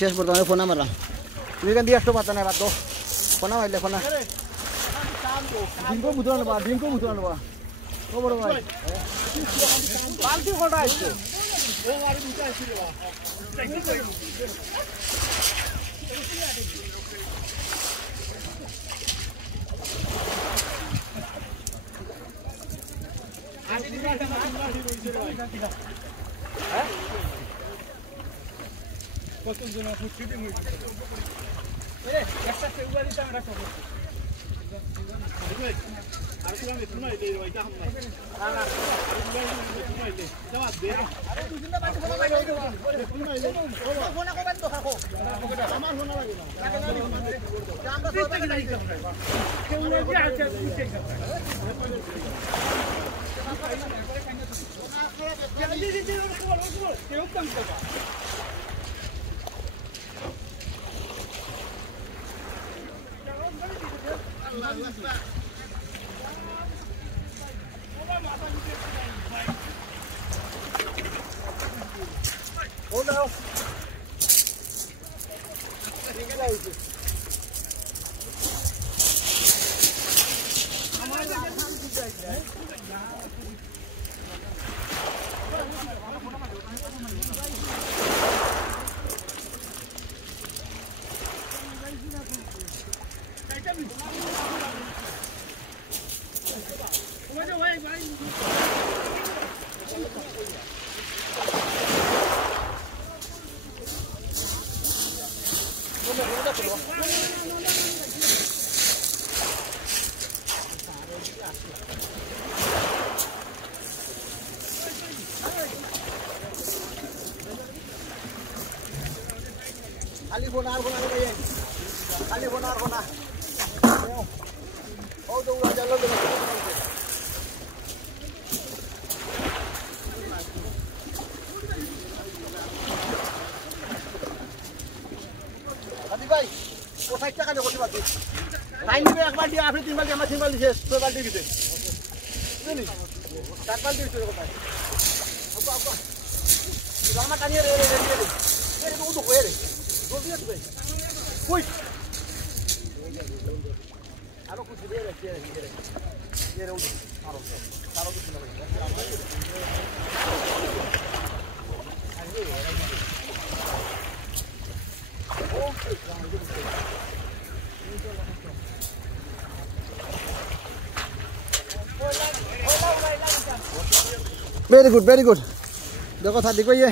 শেষ বর্তমানে ফোনা মারলাম তুমি কেন দিয়ে আসতে পারতা না বাদ ফোনা মারলে ফোনা ডিঙ্কো বুঝতে নেবা ডিঙ্কো বুঝতে নেবা ও বড় ভাই বালতি কটা আসছে ও গাড়ি বুঝতে আসছে রে বাবা কত জন ফুটতে মই এ একটা সেউয়া দিতে আমরা সব আর কি আমি তুমি এই ওইটা হাম না না জবাব দে আরে দুজনটা বাকি ফোন লাগে ফোন লাগে ফোন কবেন তো খাকো আমার ফোন লাগে না আমরা সব লাগে কেউ যে আছে ঠিক আছে কেউ কাম করবা Oh no. Ali bonar kaya. Ali bonar. Oh, do udah jalan dengan. Adi bhai, কোথায় টাকা দেব কত বাকি? লাইন দিবে একবার দিয়ে আপনি তিনবার দিয়ে আমার তিনবার দিছে, ছয় বার দিতে। বুঝলি? চারবার দিতে কোথায়? আপা। রামা টানিয়ে রে। এর তো উঠো রে। জলদি আসবে কই আরো কিছু দিয়ে রে এর উঠো আরো কিছু না very good দেখো থাকি কইয়ে